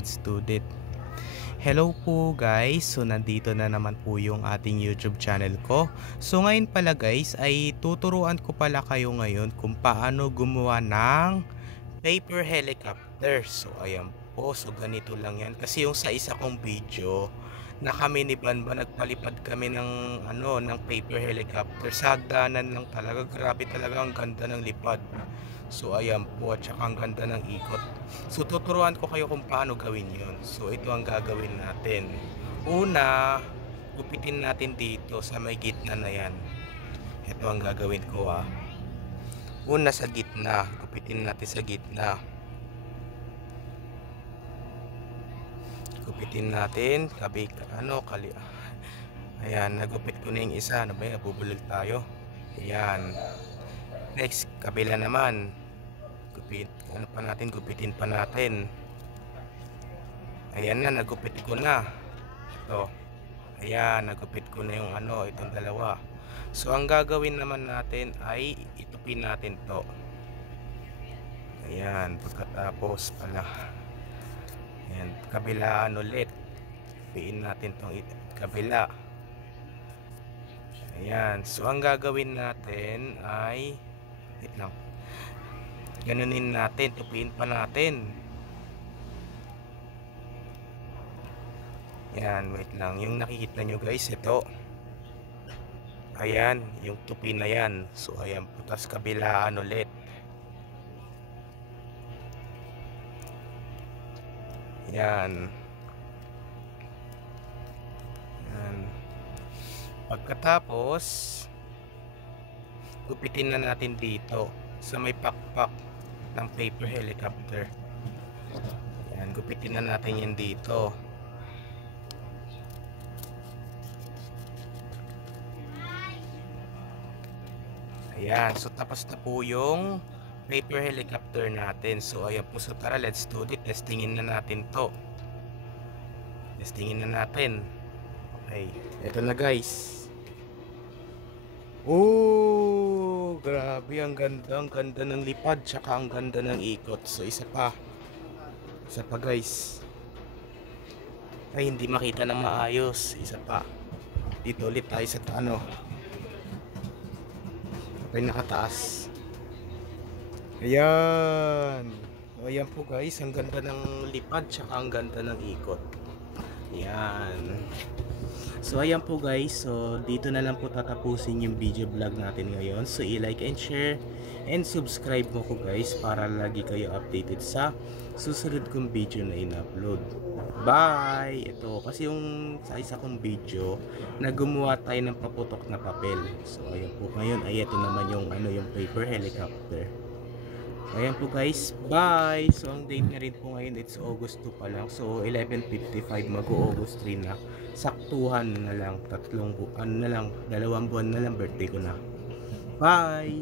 Let's do it. Hello po guys, so nandito na naman po yung ating YouTube channel ko. So ngayon pala guys ay tuturuan ko pala kayo ngayon kung paano gumawa ng paper helicopter. So ayan po, so ganito lang yan. Kasi yung sa isa kong video na kami ni Banban nagpalipad kami ng paper helicopter. Sa hagdanan lang talaga, grabe talaga ang ganda ng lipad. So ayan po, at saka ang ganda ng ikot. So tuturuan ko kayo kung paano gawin yon. So ito ang gagawin natin. Una, gupitin natin dito sa may gitna na yan. Ito ang gagawin ko Una sa gitna, gupitin natin sa gitna. Gupitin natin, ayan, nagupit ko na yung isa. Ano ba yun? Nabubulol tayo. Ayan. Next, kabila naman. Gupitin pa natin. Ayan na, nagupit ko na. Ito. Ayan, nagupit ko na yung itong dalawa. So, ang gagawin naman natin ay itupin natin to. Ayan, pagkatapos pala. Ayan, kabilaan ulit. Tupiin natin tong kabila. Ayan, so ang gagawin natin ay wait lang. Ganunin natin, tupiin pa natin. Yan, wait lang. Yung nakikita nyo guys, ito. Ayan, yung tupi na yan. So, ayan, putas kabilaan ulit. Yan. Yan. Pagkatapos, gupitin na natin dito sa may pakpak ng paper helicopter. Yan, gupitin na natin yan dito. Ayan, so tapos na po yung paper helicopter natin. So ayan po, so tara, let's do it. Testingin na natin to. Testingin na natin. Okay, eto na guys. Oh, grabe, ang ganda ng lipad, tsaka ang ganda ng ikot. So isa pa guys. Ay, hindi makita ng maayos. Isa pa. Dito ulit tayo sa ay nakataas. Ayan. Ayan po guys, ang ganda ng lipad, tsaka ang ganda ng ikot. Ayan. So ayan po guys, so dito na lang po tatapusin yung video vlog natin ngayon. So i-like and share and subscribe mo ko guys para lagi kayo updated sa susunod kong video na in-upload. Bye! Ito kasi yung sa isa kong video na gumawa tayo ng paputok na papel. So ayan po ngayon, ay ito naman yung yung paper helicopter. Ayan po guys, bye! So ang date na rin po ngayon, it's August 2 pa lang. So 11:55, mag-August 3 na. Saktuhan na lang, 2 buwan na lang, birthday ko na. Bye!